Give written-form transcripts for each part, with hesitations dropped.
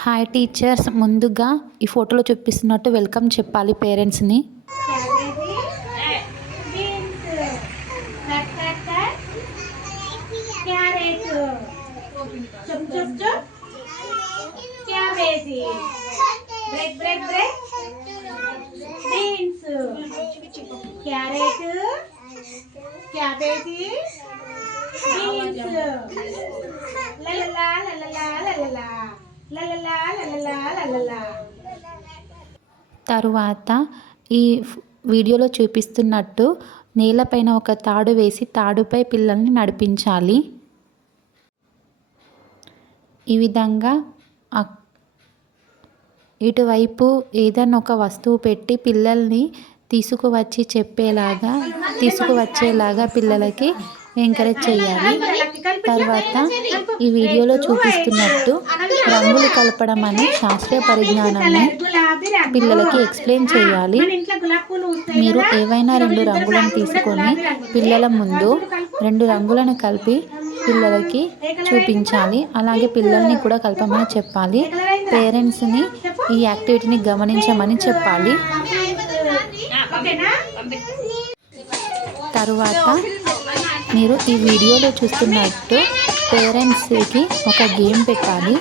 Hi teachers, ముందుగా ఈ ఫోటోలో చూపిస్తున్నట్టు వెల్కమ్ చెప్పాలి పేరెంట్స్ని. తరువాత ఈ వీడియోలో చూపిస్తున్నట్టు నేలపైన ఒక తాడు వేసి తాడుపై పిల్లల్ని నడిపించాలి. ఈ విధంగా ఇటువైపు ఏదైనా ఒక వస్తువు పెట్టి పిల్లల్ని తీసుకువచ్చేలాగా పిల్లలకి ఎంకరేజ్ చేయాలి. తర్వాత ఈ వీడియోలో చూపిస్తున్నట్టు రంగులు కలపడం అనే శాస్త్రీయ పరిజ్ఞానాన్ని పిల్లలకి ఎక్స్ప్లెయిన్ చేయాలి. మీరు ఏవైనా 2 రంగులను తీసుకొని పిల్లల ముందు 2 రంగులను కలిపి పిల్లలకి చూపించాలి. అలాగే పిల్లల్ని కూడా కలపమని చెప్పాలి. పేరెంట్స్ని ఈ యాక్టివిటీని గమనించమని చెప్పాలి. తరువాత మీరు ఈ వీడియోలో చూస్తున్నట్టు పేరెంట్స్కి ఒక గేమ్ పెట్టాలి.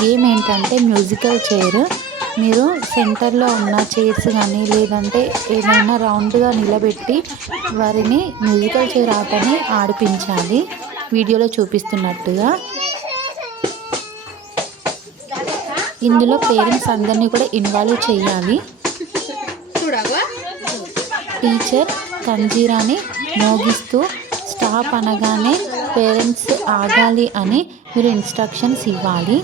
గేమ్ ఏంటంటే మ్యూజికల్ చైర్. మీరు సెంటర్లో ఉన్న చైర్స్ కానీ లేదంటే ఏదైనా రౌండ్గా నిలబెట్టి వారిని మ్యూజికల్ చైర్ ఆటని ఆడిపించాలి వీడియోలో చూపిస్తున్నట్టుగా. ఇందులో పేరెంట్స్ అందరినీ కూడా ఇన్వాల్వ్ చేయాలి. టీచర్ కంజీరాని మోగిస్తూ స్టాప్ అనగానే పేరెంట్స్ ఆగాలి అని మీరు ఇన్స్ట్రక్షన్స్ ఇవ్వాలి.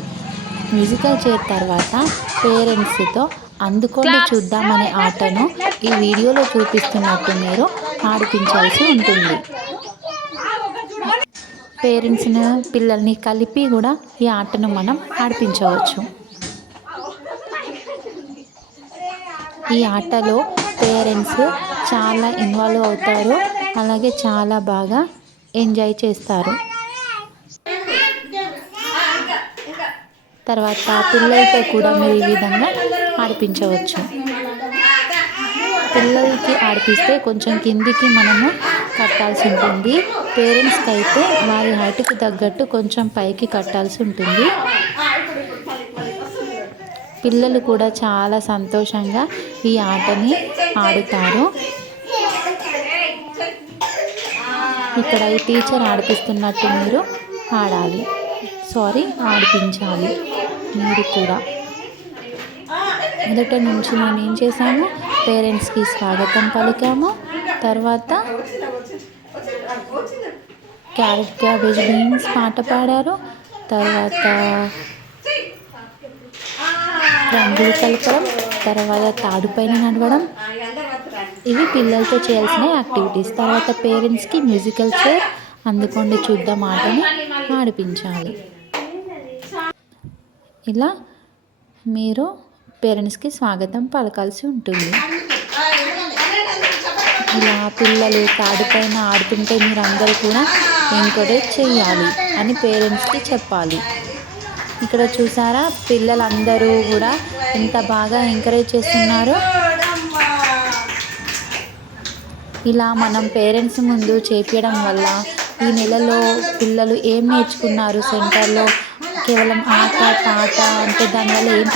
మ్యూజికల్ చైర్ తర్వాత పేరెంట్స్తో అందుకోండి చూద్దామనే ఆటను ఈ వీడియోలో చూపిస్తున్నట్టు మీరు ఆడిపించాల్సి ఉంటుంది. పేరెంట్స్ను పిల్లల్ని కలిపి కూడా ఈ ఆటను మనం ఆడిపించవచ్చు. ఈ ఆటలో పేరెంట్స్ చాలా ఇన్వాల్వ్ అవుతారు. అలాగే చాలా బాగా ఎంజాయ్ చేస్తారు. తర్వాత పిల్లలతో కూడా మీరు ఈ విధంగా ఆడిపించవచ్చు. పిల్లలకి ఆడిపిస్తే కొంచెం కిందికి మనము కట్టాల్సి ఉంటుంది. పేరెంట్స్కి అయితే వారి హైట్కి తగ్గట్టు కొంచెం పైకి కట్టాల్సి ఉంటుంది. పిల్లలు కూడా చాలా సంతోషంగా ఈ ఆటని ఆడుతారు. ఇక్కడ ఈ టీచర్ ఆడిపిస్తున్నట్టు మీరు ఆడిపించాలి. మీరు కూడా మొదట నుంచి మేము ఏం చేసాము, పేరెంట్స్కి స్వాగతం పలికాము. తర్వాత క్యారెట్ క్యాబేజ్ బీన్స్ పాట పాడారు. తర్వాత రంగులు కలపడం, తర్వాత తాడుపైన నడవడం, ఇవి పిల్లలతో చేయాల్సిన యాక్టివిటీస్. తర్వాత పేరెంట్స్కి మ్యూజికల్ చైర్ అందుకోండి చూద్దాం ఆటని ఆడిపించాలి. ఇలా మీరు పేరెంట్స్కి స్వాగతం పలకాల్సి ఉంటుంది. ఇలా పిల్లలు తాడుపైన ఆడుతుంటే మీరందరూ కూడా ఎంకరేజ్ చేయాలి అని పేరెంట్స్కి చెప్పాలి. ఇక్కడ చూసారా, పిల్లలందరూ కూడా ఎంత బాగా ఎంకరేజ్ చేస్తున్నారో. ఇలా మనం పేరెంట్స్ ముందు చేపించడం వల్ల ఈ నెలలో పిల్లలు ఏం నేర్చుకున్నారు, సెంటర్లో కేవలం ఆట పాట అంటే దానివల్ల ఏం